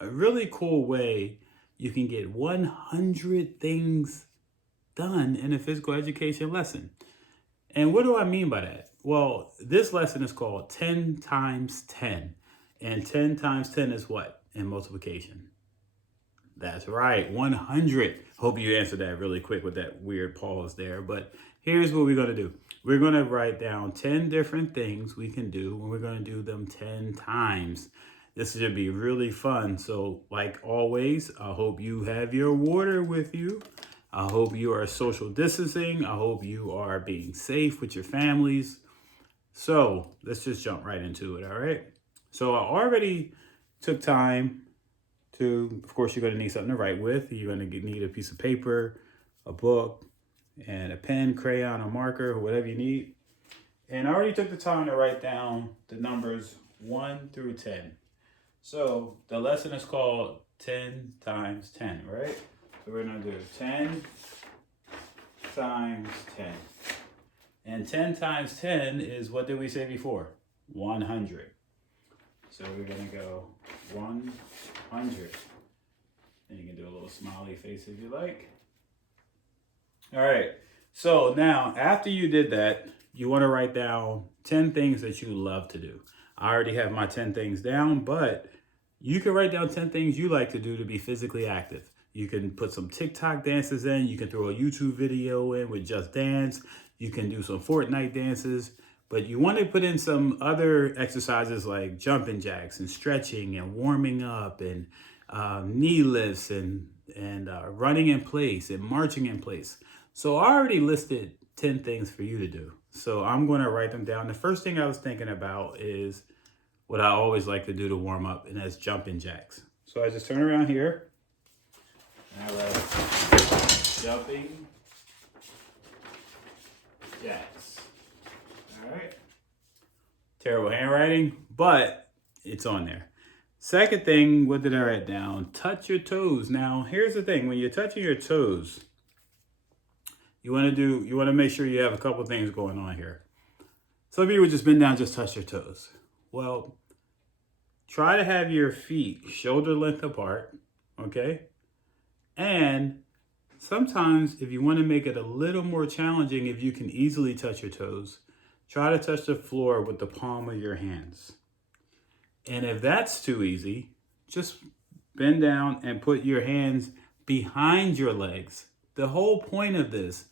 a really cool way you can get 100 things done in a physical education lesson. And what do I mean by that? Well, this lesson is called 10 times 10. And 10 times 10 is what in multiplication? That's right, 100. Hope you answered that really quick with that weird pause there. But here's what we're going to do. We're going to write down 10 different things we can do, and we're going to do them 10 times. This is going to be really fun. So like always, I hope you have your water with you. I hope you are social distancing. I hope you are being safe with your families. So let's just jump right into it, all right? So I already took time to, of course, you're going to need something to write with. You're going to need a piece of paper, a book, and a pen, crayon, a marker, or whatever you need. And I already took the time to write down the numbers 1 through 10. So the lesson is called 10 times 10, right? So we're going to do 10 times 10. And 10 times 10 is, what did we say before? 100. So we're going to go 100. And you can do a little smiley face if you like. All right. So now, after you did that, you want to write down 10 things that you love to do. I already have my 10 things down, but you can write down 10 things you like to do to be physically active. You can put some TikTok dances in. You can throw a YouTube video in with Just Dance. You can do some Fortnite dances. But you want to put in some other exercises like jumping jacks and stretching and warming up and knee lifts and running in place and marching in place. So I already listed 10 things for you to do. So I'm going to write them down. The first thing I was thinking about is what I always like to do to warm up, and that's jumping jacks. So I just turn around here and I write jumping jacks. All right. Terrible handwriting, but it's on there. Second thing, what did I write down? Touch your toes. Now, here's the thing. When you're touching your toes, you want to make sure you have a couple things going on here. Some people just bend down, just touch their toes. Well, try to have your feet shoulder length apart, okay? And sometimes if you want to make it a little more challenging, if you can easily touch your toes, try to touch the floor with the palm of your hands. And if that's too easy, just bend down and put your hands behind your legs. The whole point of this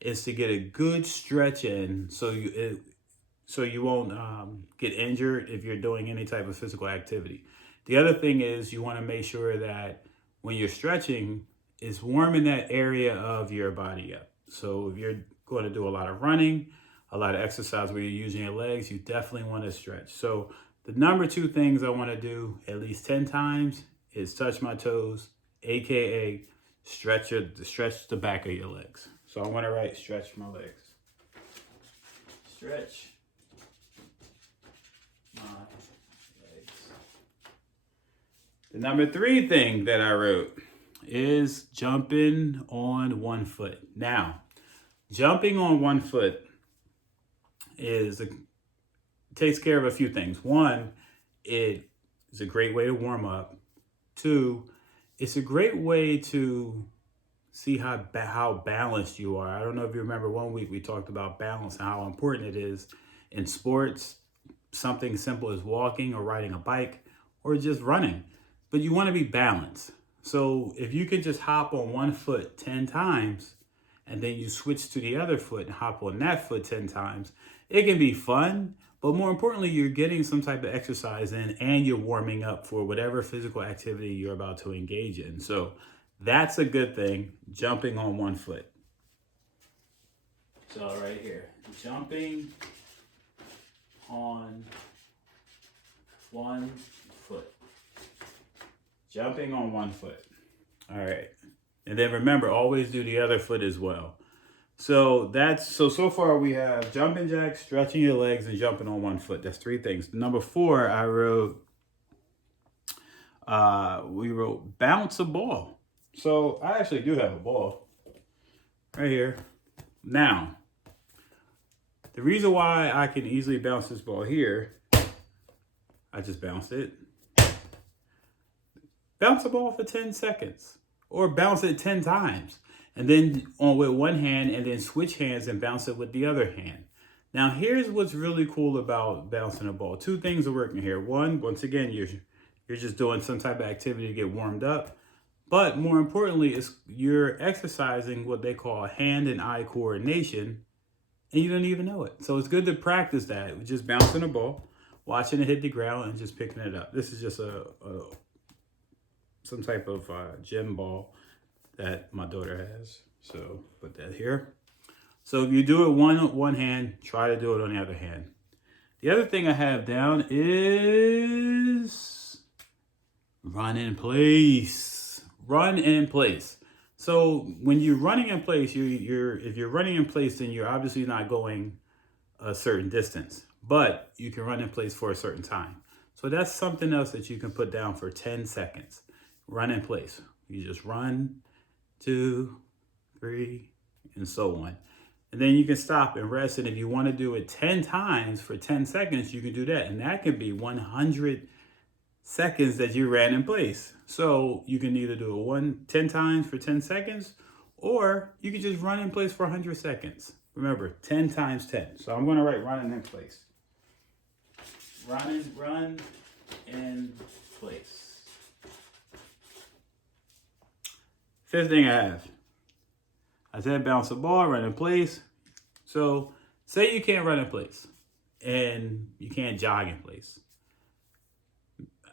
is to get a good stretch in so you won't get injured if you're doing any type of physical activity. The other thing is you want to make sure that when you're stretching, it's warming that area of your body up. So if you're going to do a lot of running, a lot of exercise where you're using your legs, you definitely want to stretch. So the number 2 things I want to do at least 10 times is touch my toes, aka stretch the back of your legs. So I want to write stretch my legs. Stretch my legs. The number 3 thing that I wrote is jumping on one foot. Now, jumping on one foot takes care of a few things. 1, it is a great way to warm up. 2, it's a great way to see how balanced you are. I don't know if you remember, one week we talked about balance and how important it is in sports. Something simple as walking or riding a bike or just running. But you want to be balanced. So if you can just hop on one foot 10 times and then you switch to the other foot and hop on that foot 10 times, it can be fun. But more importantly, you're getting some type of exercise in and you're warming up for whatever physical activity you're about to engage in. So that's a good thing, jumping on one foot. So right here, jumping on one foot. Jumping on one foot. All right. And then remember, always do the other foot as well. So so far we have jumping jacks, stretching your legs, and jumping on one foot. That's 3 things. Number 4, we wrote bounce a ball. So I actually do have a ball right here. Now, the reason why I can easily bounce this ball here, I just bounced it. Bounce a ball for 10 seconds or bounce it 10 times and then on with one hand and then switch hands and bounce it with the other hand. Now, here's what's really cool about bouncing a ball. Two things are working here. One, once again, you're just doing some type of activity to get warmed up. But more importantly, is you're exercising what they call hand and eye coordination, and you don't even know it. So it's good to practice that. Just bouncing a ball, watching it hit the ground, and just picking it up. This is just some type of gym ball that my daughter has. So put that here. So if you do it one hand, try to do it on the other hand. The other thing I have down is run in place. Run in place. So when you're running in place, if you're running in place, then you're obviously not going a certain distance, but you can run in place for a certain time. So that's something else that you can put down for 10 seconds. Run in place. You just run, 2, 3, and so on. And then you can stop and rest. And if you want to do it 10 times for 10 seconds, you can do that. And that can be 100 seconds that you ran in place. So you can either do it 10 times for 10 seconds, or you can just run in place for 100 seconds. Remember, 10 times 10. So I'm going to write running in place. Run in place. Fifth thing I said bounce the ball, run in place. So say you can't run in place and you can't jog in place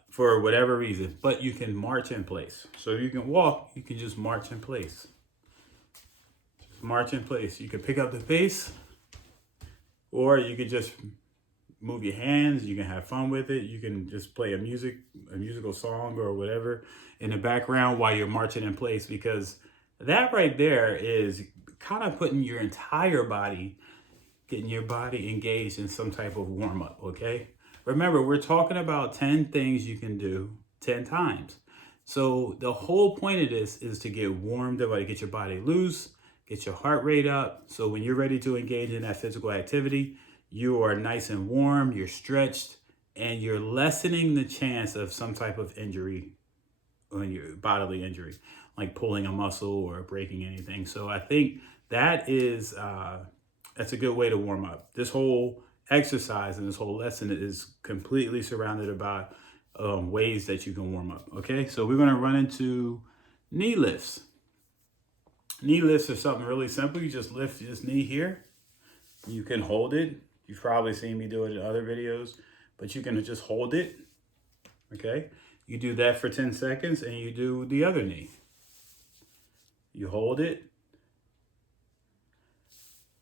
for whatever reason, but you can march in place. So you can walk, you can just march in place. Just march in place. You can pick up the pace, or you can just move your hands. You can have fun with it. You can just play a musical song or whatever in the background while you're marching in place, because that right there is kind of putting your entire body, getting your body engaged in some type of warm up, okay? Remember, we're talking about 10 things you can do 10 times. So the whole point of this is to get warmed up, like get your body loose, get your heart rate up. So when you're ready to engage in that physical activity, you are nice and warm, you're stretched, and you're lessening the chance of some type of injury, or your bodily injury, like pulling a muscle or breaking anything. So I think that is that's a good way to warm up. This whole exercise and this whole lesson is completely surrounded about ways that you can warm up. Okay, so we're going to run into knee lifts. Knee lifts are something really simple. You just lift this knee here. You can hold it. You've probably seen me do it in other videos, but you can just hold it. Okay, you do that for 10 seconds and you do the other knee. You hold it.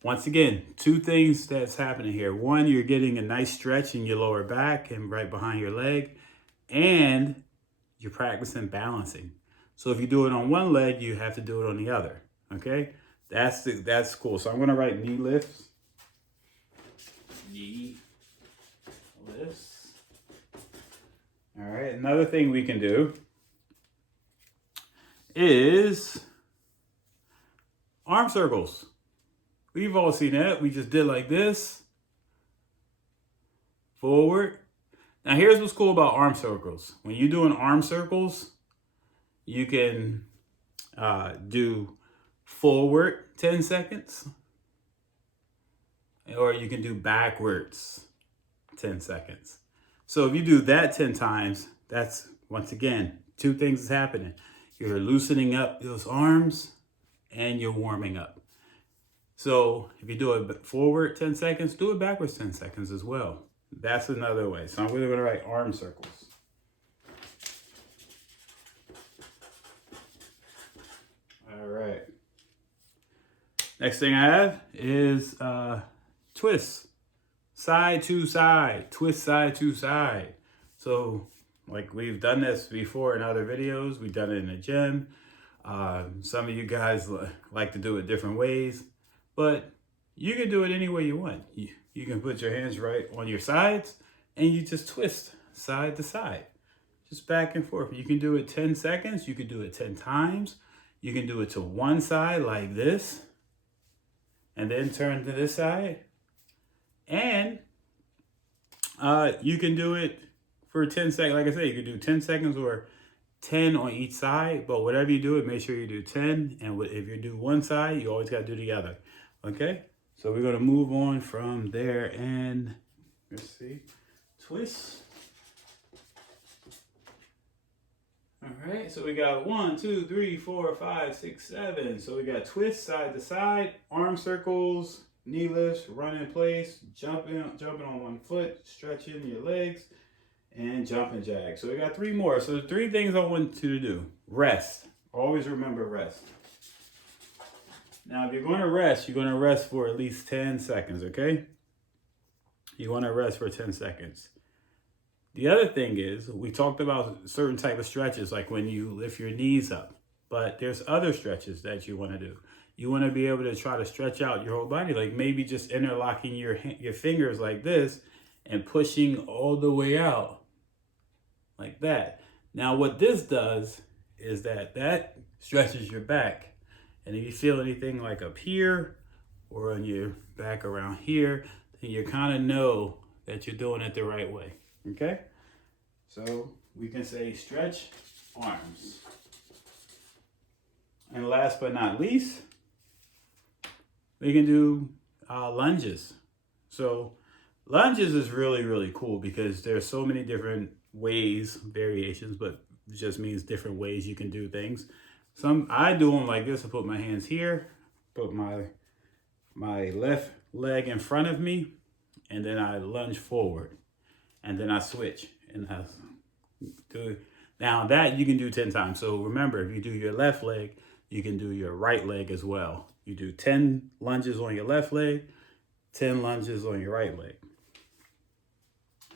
Once again, two things that's happening here. One, you're getting a nice stretch in your lower back and right behind your leg, and you're practicing balancing. So if you do it on one leg, you have to do it on the other. Okay, that's cool. So I'm going to write knee lifts. Knee lifts. All right. Another thing we can do is arm circles. We've all seen that. We just did like this. Forward. Now here's what's cool about arm circles. When you're doing arm circles, you can do forward 10 seconds. Or you can do backwards 10 seconds. So if you do that 10 times, that's, once again, two things is happening. You're loosening up those arms and you're warming up. So if you do it forward 10 seconds, do it backwards 10 seconds as well. That's another way. So I'm really going to write arm circles. All right. Next thing I have is twists. Side to side. Twist side to side. So like we've done this before in other videos. We've done it in the gym. Some of you guys like to do it different ways. But you can do it any way you want. You can put your hands right on your sides and you just twist side to side. Just back and forth. You can do it 10 seconds. You can do it 10 times. You can do it to one side like this. And then turn to this side. And you can do it for 10 seconds. Like I said, you can do 10 seconds or 10 on each side, but whatever you do, make sure you do 10. And if you do one side, you always got to do the other. Okay? So we're going to move on from there and let's see. Twist. All right, so we got 1, 2, 3, 4, 5, 6, 7. So we got twist side to side, arm circles, knee lifts, run in place, jumping on one foot, stretching your legs, and jumping jack. So we got 3 more. So the 3 things I want you to do. Rest. Always remember rest. Now, if you're going to rest, you're going to rest for at least 10 seconds, okay? You want to rest for 10 seconds. The other thing is, we talked about certain type of stretches, like when you lift your knees up. But there's other stretches that you want to do. You want to be able to try to stretch out your whole body, like maybe just interlocking your fingers like this and pushing all the way out like that. Now, what this does is that stretches your back. And if you feel anything like up here or on your back around here, then you kind of know that you're doing it the right way. Okay? So we can say stretch arms. And last but not least, we can do lunges. So lunges is really, really cool because there's so many different ways, variations, but it just means different ways you can do things. I do them like this. I put my hands here, put my left leg in front of me, and then I lunge forward, and then I switch, and I do it. Now that you can do 10 times. So remember, if you do your left leg, you can do your right leg as well. You do 10 lunges on your left leg, 10 lunges on your right leg.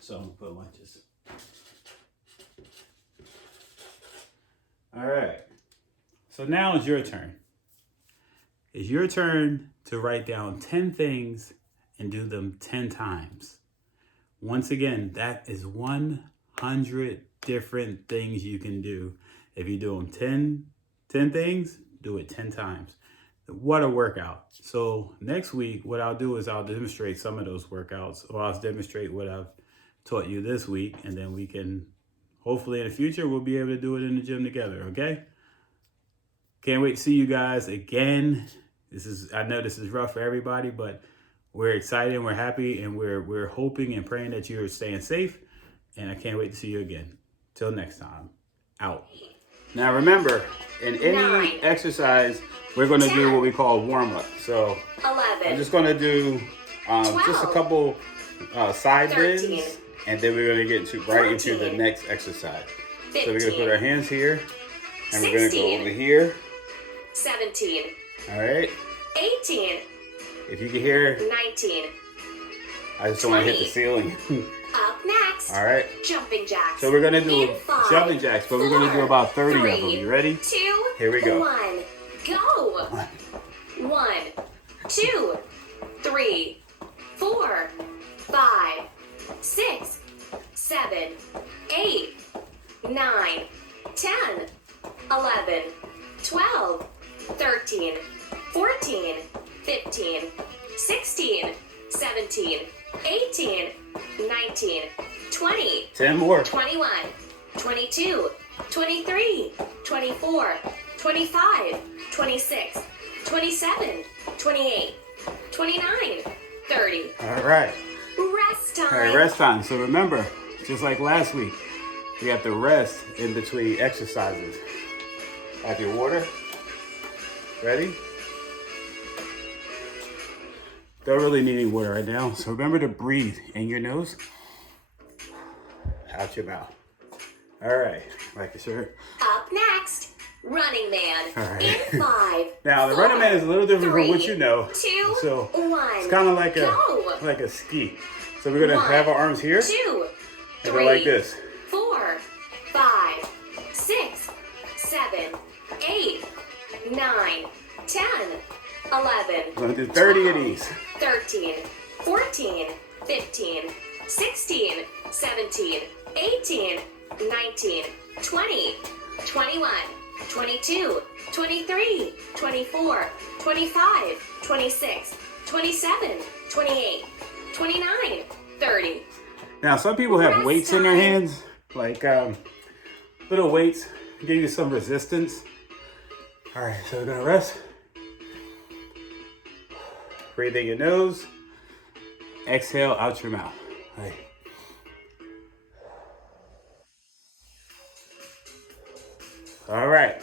So I'm gonna put lunges. All right. So now it's your turn. It's your turn to write down 10 things and do them 10 times. Once again, that is 100 different things you can do. If you do them 10 things, do it 10 times. What a workout. So next week, what I'll do is I'll demonstrate some of those workouts, or I'll demonstrate what I've taught you this week, and then we can, hopefully in the future, we'll be able to do it in the gym together, okay? Can't wait to see you guys again. I know this is rough for everybody, but we're excited and we're happy and we're hoping and praying that you're staying safe. And I can't wait to see you again. Till next time, out. Now remember, in any exercise, we're going to do what we call warm up. So 11, I'm just going to do just a couple side bends, and then we're going to get into the next exercise. 15, so we're going to put our hands here, and 16, we're going to go over here. 17, All right. 18, If you can hear, 19, I just don't want to hit the ceiling. up next, All right. jumping jacks. So we're going to do In 5, jumping jacks, but we're going to do about 30 of them. You ready? 2, Here we go. 1, go. 1, 2, 3, 4, 5, 6, 7, 8, 9, 10, 11, 12, 13, 14, 15, 16, 17, 18, 19, 20, 10 more. 21, 22, 23, 24, 25, 26, 27, 28, 29, 30. All right. Rest time. All right, rest time. So remember, just like last week, you have to rest in between exercises. Have your water. Ready? Don't really need any water right now. So remember to breathe in your nose, out your mouth. All right, like a shirt. Up next, Running Man. All right. In 5. Now the 4, running man is a little different 3, from what you know. 2, So 1. it's kind of like go. a ski. So we're gonna 1, have our arms here 2, and 3, go like this. 4, 5, 6, 7, 8, 9, 10, 11. We're gonna do 30 of 12, these. 13, 14, 15, 16, 17, 18, 19, 20, 21, 22, 23, 24, 25, 26, 27, 28, 29, 30. Now some people have Rest weights in their time. hands, like little weights. give you some resistance. All right, so we're gonna rest. Breathe in your nose. Exhale out your mouth. All right. All right.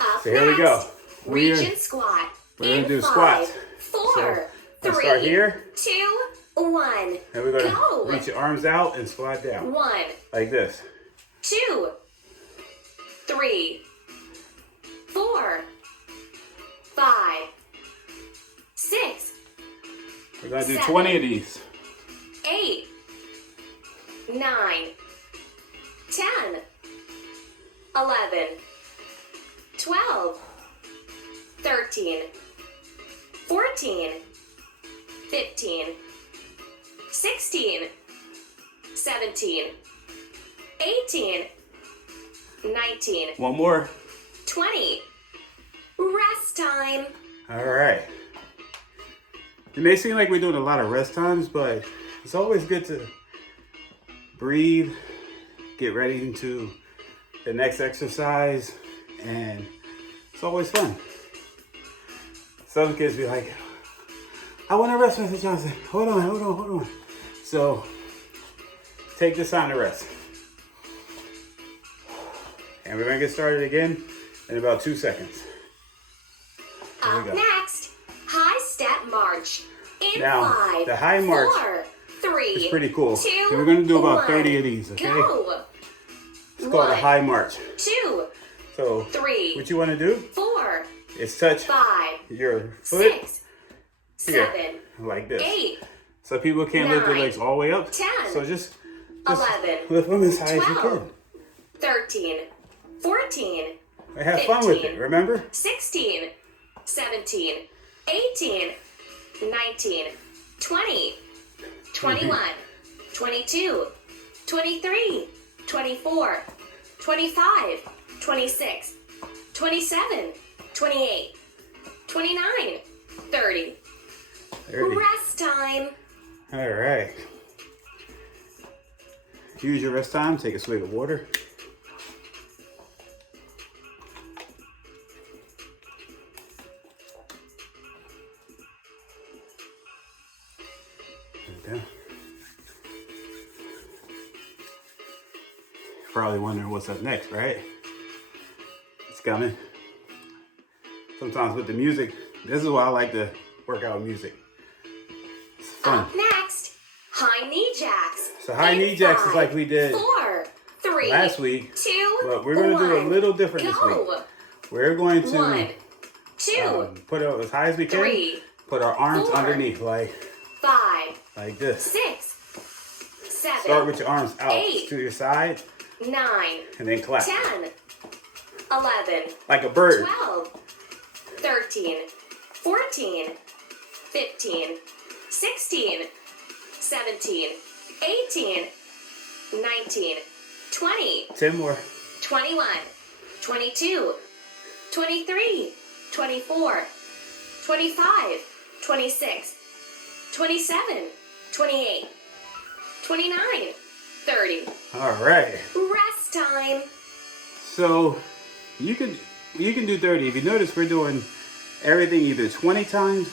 Up So here we go. Region squat. We're gonna do In squats. 5, So 4, let's 3, start here. 2, 1. And we're gonna Go. reach your arms out and squat down. 1, Like this. 2, 3, 4, 5, 6, We're gonna do 7, 20 of these. 8, 9, 10, 11, 12, 13, 14, 15, 16, 17, 18, 19, One more. 20. Rest time. All right. It may seem like we're doing a lot of rest times, but it's always good to breathe, get ready into the next exercise, and it's always fun. Some kids be like, I want to rest, Mr. Johnson. Hold on. So take this time to rest. And we're gonna get started again in about 2 seconds. Here we Up go. next, high step march. In Now, 5, the high march 4, 3, It's pretty cool. 2, And we're gonna do about 1. 30 of these, okay? Go. It's called a 1, high march. 2, So 3, what you wanna do 4, is touch 5, your foot 6, here, 7, like this. 8, So people can't lift their 9, legs all the way up. 10, So just 11, lift them as high as you 12, can. 13, 14, And have fun with it, 15, remember? 16, 17, 18, 19, 20, 21, 22, 23, 24, 25, 26, 27, 28, 29, 30. 30. Rest time. All right. Use your rest time, take a swig of water. There we go. Probably wondering what's up next, right? It's coming. Sometimes with the music, this is why I like to work out with music. It's fun. Up next, high knee jacks. So high In knee jacks is 5, like we did 4, 3, last week, 2, but we're going to do a 1. little different this week. Go. We're going 1, to 2, put it as high as we can. 3, Put our arms 4, underneath like 5, this. 6, 7, Start with your arms out 8, to your side 9, and then clap 10, 11, like a bird. 12, 13, 14, 15, 16, 17, 18, 19, 20, 10 more. 21, 22, 23, 24, 25, 26, 27, 28, 29, 30. All right. Rest time. So you can do 30. If you notice, we're doing everything either 20 times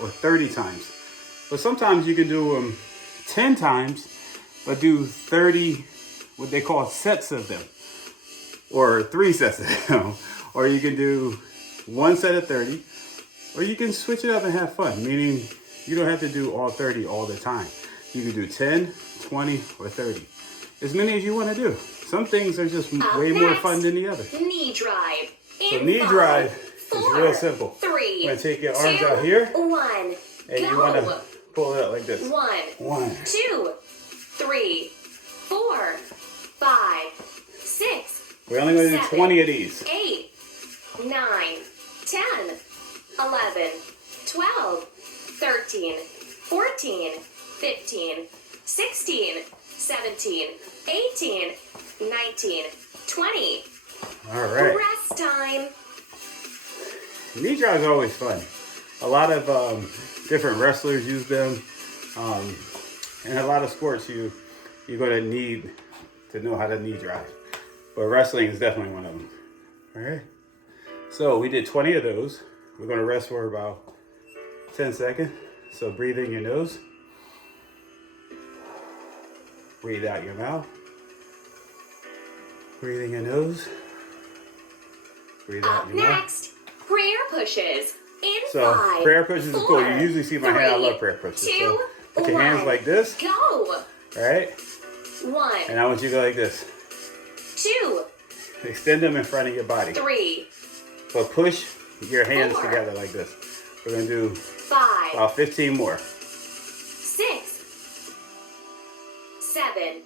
or 30 times. But sometimes you can do them 10 times, but do 30, what they call sets of them, or 3 sets of them. Or you can do 1 set of 30, or you can switch it up and have fun, meaning you don't have to do all 30 all the time. You can do 10, 20, or 30. As many as you want to do. Some things are just way more fun than the others. Knee drive. So In knee 5, drive 4, is real simple. 3, You're gonna take your arms 2, out here, 1. and you want to pull it out like this. 1, 1, 2, 3, 4, 5, 6, we're only going to do 7, 20 of these. 8, 9, 10, 11, 12, 13, 14, 15, 16, 17, 18, 19, 20. All right. Rest time. Knee drives are always fun. A lot of different wrestlers use them. And a lot of sports you're going to need to know how to knee drive. But wrestling is definitely one of them. All right. So we did 20 of those. We're going to rest for about 10 seconds. So breathe in your nose. Breathe out your mouth. Breathe in your nose. Breathe out Up your mouth. next, prayer pushes. In So 5, prayer pushes is cool. 4, You usually see my hand. I 3, love prayer pushes. 2, So put your hands 1. like this. Go. All right. 1, And I want you to go like this. 2, Extend them in front of your body. 3, But push your hands 4, together like this. We're going to do 5, about 15 more. 6, 7,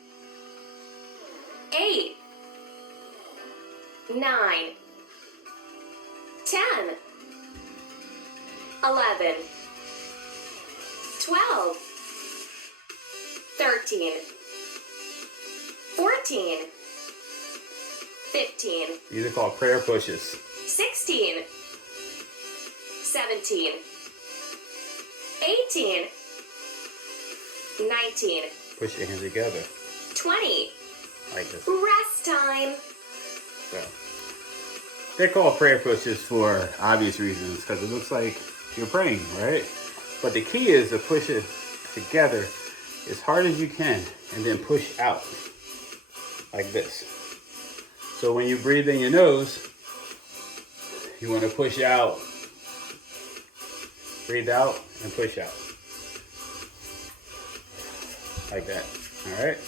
8, 9, 10, 11, 12, 13, 14, 15, These are called prayer pushes. 16, 17, 18, 19, Push your hands together 20. like this. Rest time. So they're called prayer pushes for obvious reasons because it looks like you're praying, right? But the key is to push it together as hard as you can and then push out like this. So when you breathe in your nose, you want to push out. Breathe out and push out. Like that. All right.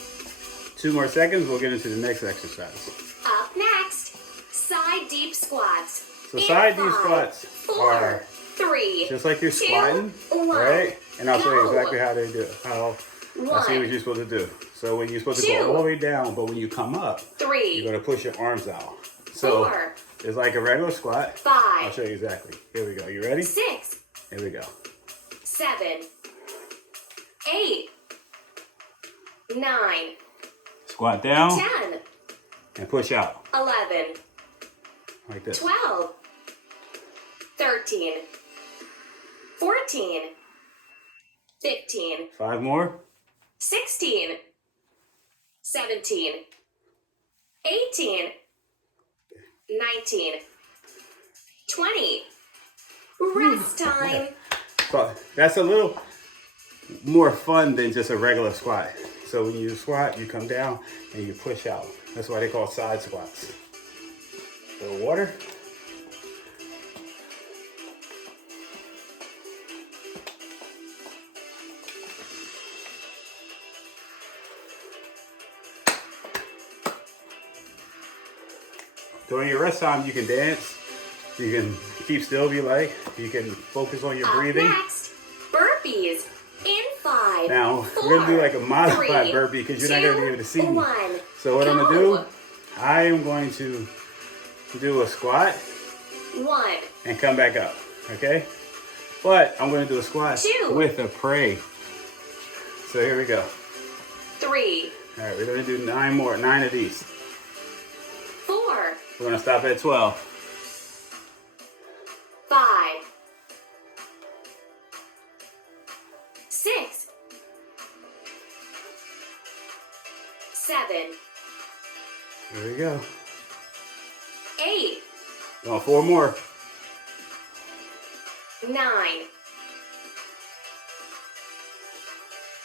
2 more seconds, we'll get into the next exercise. Up next, side deep squats. So In side deep 5, squats 4, are 3, just like you're 2, squatting, 1. right? And I'll show you Go. exactly how they do it. I'll see 1, what you're supposed to do. So when you're supposed to 2, go all the way down, but when you come up, 3, you're gonna push your arms out. So 4, it's like a regular squat. I'll 5, show you exactly. Here we go. You ready? 6, Here we go. 7, 8, 9, Squat down 10, and push out 11, like this. 12, 13, 14, 15, 5 more. 16, 17, 18, 19, 20. Rest time. So that's a little more fun than just a regular squat. So when you squat, you come down and you push out. That's why they call side squats. A little water. During your rest time, you can dance. You can keep still if you like. You can focus on your breathing. Up next, burpees. In 5. Now, 4, we're gonna do like a modified 3, burpee because you're not 2, gonna be able to see me. 1. So what I'm Go. gonna do, I am going to do a squat 1, and come back up, okay? But I'm gonna do a squat 2. with a pray. So here we go. 3, All right, we're gonna do 9 of these. 4, We're gonna stop at 12. 5, 6, 7, Here we go. 8, Going 4 more. 9,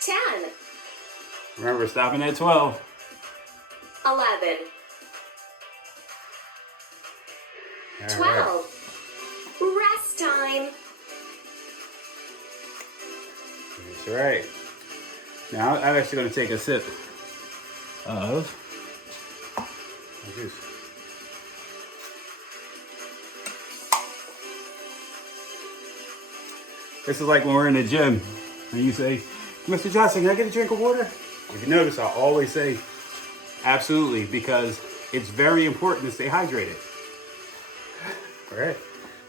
10, Remember, stopping at 12. 11, All 12. Rest time. That's right. Now I'm actually going to take a sip of juice. This is like when we're in the gym and you say, Mr. Johnson, can I get a drink of water? If you notice, I always say absolutely because it's very important to stay hydrated. All right.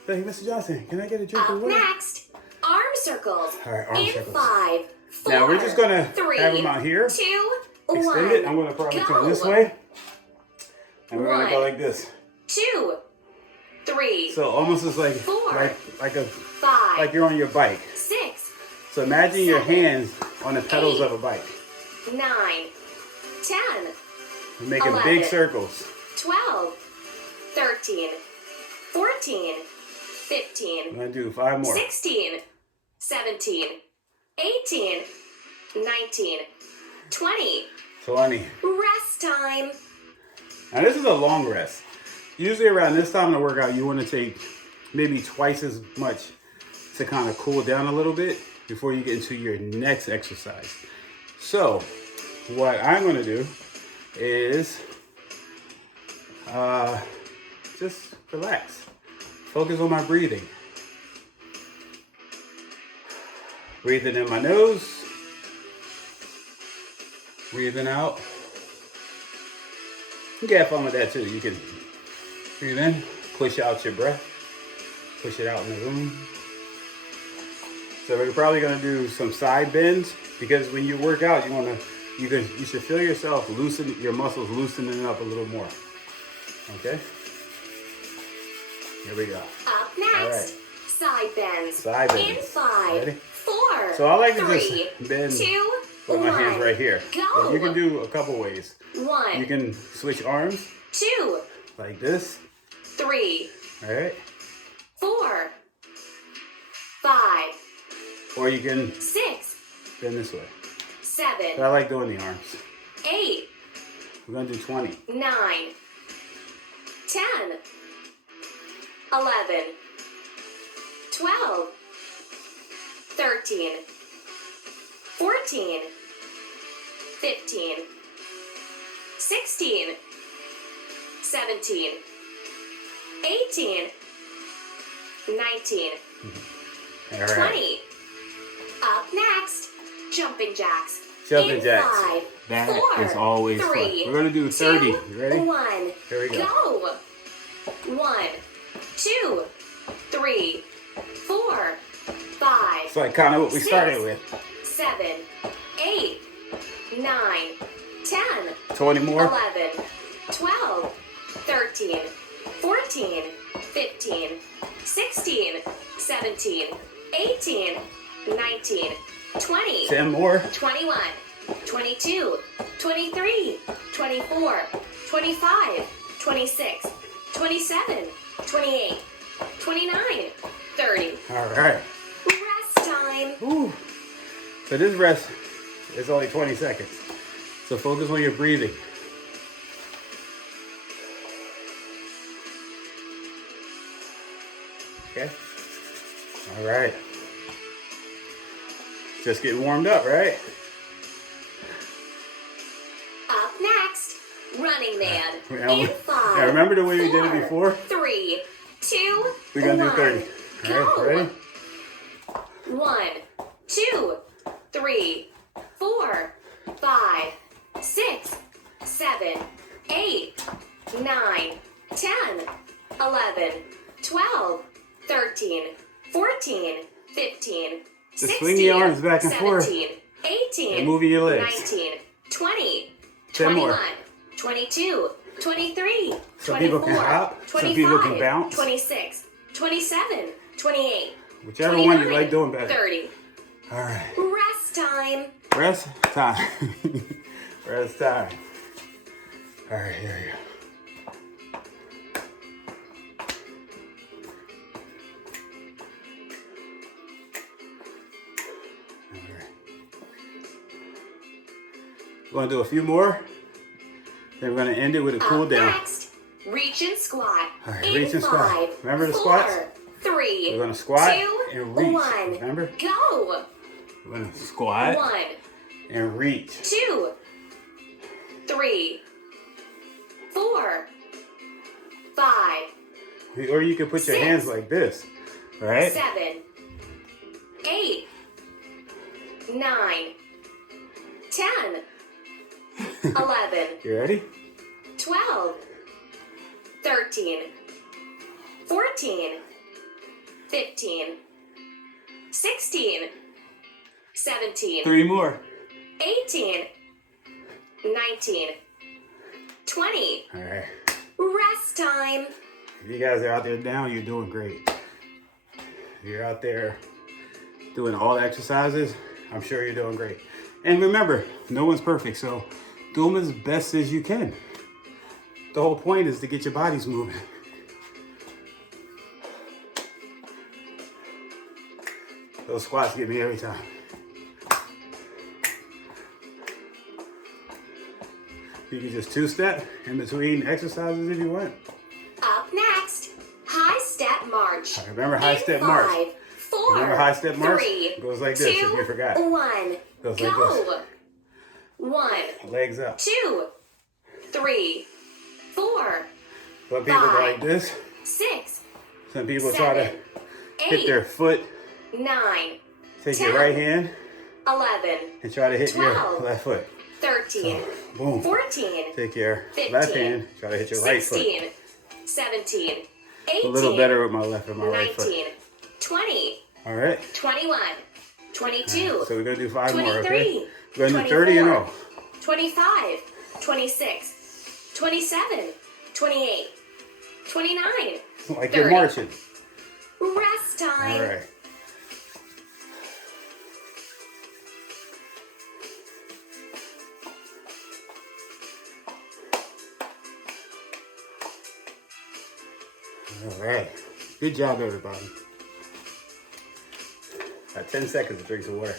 Hey, Mr. Johnson, can I get a drink of Up water? next, arm circles. All right, arm In circles. 5, 4, Now we're just gonna 3, have them out here. 2, Extend 1. it. I'm gonna probably Go. turn this way. And we're gonna go 1, like this. 2, 3, So almost as like 4, like 5, you're on your bike. 6, So imagine your 7, hands on the pedals 8, of a bike. 9, 10, You're making 11, big circles. 12, 13, 13, 14, 15. I'm gonna do 5 more. 16, 17, 18, 19, 20. 20. Rest time. Now this is a long rest. Usually around this time of the workout, you want to take maybe twice as much to kind of cool down a little bit before you get into your next exercise. So what I'm going to do is just relax. Focus on my breathing. Breathing in my nose. Breathing out. You can have fun with that too. You can breathe in, push out your breath, push it out in the room. So we're probably gonna do some side bends because when you work out, you should feel yourself loosen, your muscles loosening up a little more. Okay. Here we go. Up next, all right. Side bends. Side bends. In 5, Ready? 4, So I like to 3, just bend 2, with my 1. hands right here. Go. And you can do a couple ways. 1, You can switch arms 2, like this. 3, All right. 4, 5, Or you can 6, bend this way. 7, But I like doing the arms. 8, We're gonna do 20. 9, 10, 11, 12, 13, 14, 15, 16, 17, 18, 19, All right. 20. Up next, jumping jacks. Jumping In jacks. 5, That 4, is always 3, fun. We're gonna do 30. 2, You ready? 1. Here we go. 1, 2, 3, 4, 5. It's like kind of what we started with. 7, 8, 9, 10, 20 more. 11, 12, 13, 14, 15, 16, 17, 18, 19, 20, 10 more. 21, 22, 23, 24, 25, 26, 27, 28, 29, 30. All right. Rest time. Ooh. So this rest is only 20 seconds. So focus on your breathing. Okay. All right. Just getting warmed up, right? Up next, Running Man. Yeah, In 5. yeah, remember the way we did it 4, before? 3, 2, We're gonna do 1. 30. All right, Go. ready? 1, 2, 3, 4, 5, 6, 7, 8, 9, 10, 11, 12, 13, 14, 15, Just 16, swing the arms back and 17, forth. 18, And moving your legs. 19, 20, 10 more. 21, 22, 23, Some people 24, can hop, some 25, people can bounce. 26, 27, 28, Whichever one you 29, like doing better. 30. All right. Rest time. Rest time. Rest time. All right, here we go. All right. We're gonna do a few more. Then we're gonna end it with a cool Up down. next, reach and squat. All right, In reach and squat. 5, Remember the 4, squats? 3, We're gonna squat 2, and reach. 1. Remember? Go. We're gonna squat 1, and reach. 2, 3, 4, 5, Or you can put your 6, hands like this, right? 7, 8, 9, 10, 11, You ready? 12, 13, 14, 15, 16, 17, 3 more. 18, 19, 20. All right. Rest time. If you guys are out there now, you're doing great. If you're out there doing all the exercises, I'm sure you're doing great. And remember, no one's perfect, so do them as best as you can. The whole point is to get your bodies moving. Those squats get me every time. You can just two-step in between exercises if you want. Up next, high step march. Remember high step march. 5, 4, Remember high step march? 3, It goes like this 2, if you forgot. 1. Goes Go. like this. 1, Legs up. 2, 3, 4, Some people go 5, like this. 6, Some people try to 7, hit 8, their foot. 9, Take 10, your right hand 11, and try to hit 12, your left foot. 13, Boom. 14, Take your 15, left hand, try to hit your right foot. 16, 17, 18, A little better with my left and my right foot. 19, 20, All right. 21, 22, So we're going to do 5 more, 23, okay? We're going to do 30 and 0. 25, 26, 27, 28, 29, Like 30. you're marching. Rest time. All right. All right. Good job, everybody. Got 10 seconds to drink some water.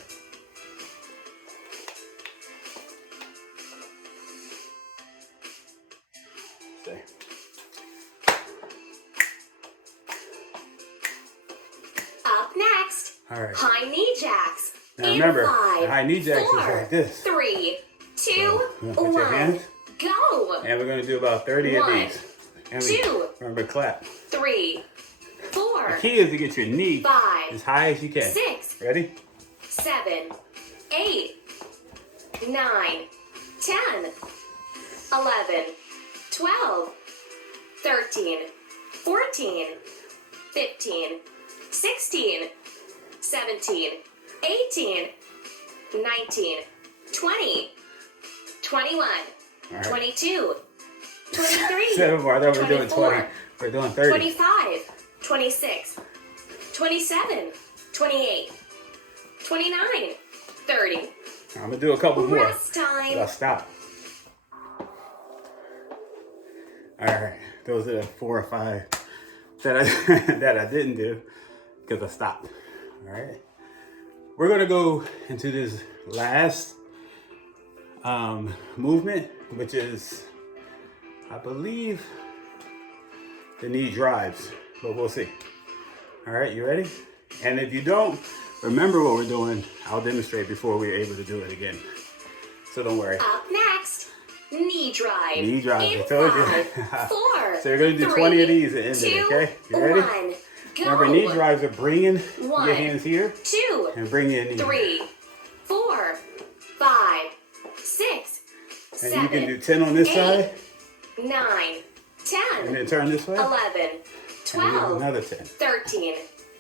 Stay. Up next, All right. high knee jacks. Now In remember, 5, the high knee jacks is 4, like this. 3, 2, So, you wanna put your 1. hands? Go. And we're going to do about 30 of 1, these. And we 2, remember, clap. 3, 4, The key is to get your knee 5, as high as you can. 6, Ready? 7, 8, 9, 10, 11, 12, 13, 14, 15, 16, 17, 18, 19, 20, 21, All right. 22, 23, 7 more. I thought we were doing 24, 20. We're doing 30. 25, 26, 27, 28, 29, 30. I'm going to do a couple more. Rest But time. I'll stop. All right. Those are the 4 or 5 that I, that I didn't do because I stopped. All right. We're going to go into this last movement, which is, I believe, the knee drives, but we'll see. All right, you ready? And if you don't remember what we're doing, I'll demonstrate before we're able to do it again. So don't worry. Up next, knee drive. Knee drive, In I told you. 5, 4, So you're going to do 20 of these at the end of it, okay? You ready? 1. Go. Remember, knee drives are bringing 1, your hands here 2, and bring your knee. 3, 4, 5, 6, And 7, you can do 10 on this 8, side 9, 10, and then turn this way. 11, And do 12, another 10. 13,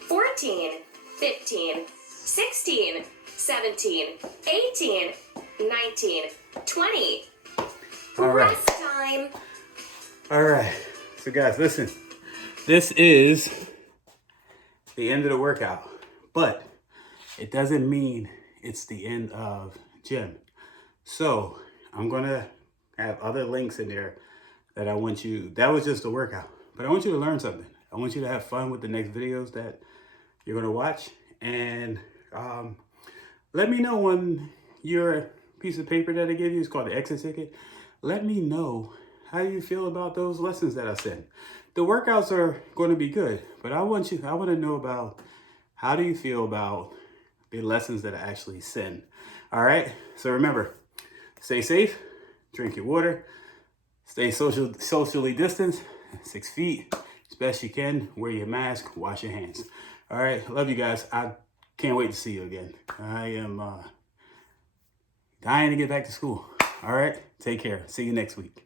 14, 15, 16, 17, 18, 19, 20. All right. Rest time. All right. So guys, listen. This is the end of the workout, but it doesn't mean it's the end of gym. So I'm going to have other links in there that I want you, that was just a workout, but I want you to learn something. I want you to have fun with the next videos that you're going to watch. And let me know on your piece of paper that I give you, it's called the exit ticket. Let me know how you feel about those lessons that I sent. The workouts are going to be good, but I want to know about how do you feel about the lessons that I actually send. All right. So remember, stay safe, drink your water, stay socially distanced, 6 feet, as best you can, wear your mask, wash your hands. All right. Love you guys. I can't wait to see you again. I am dying to get back to school. All right. Take care. See you next week.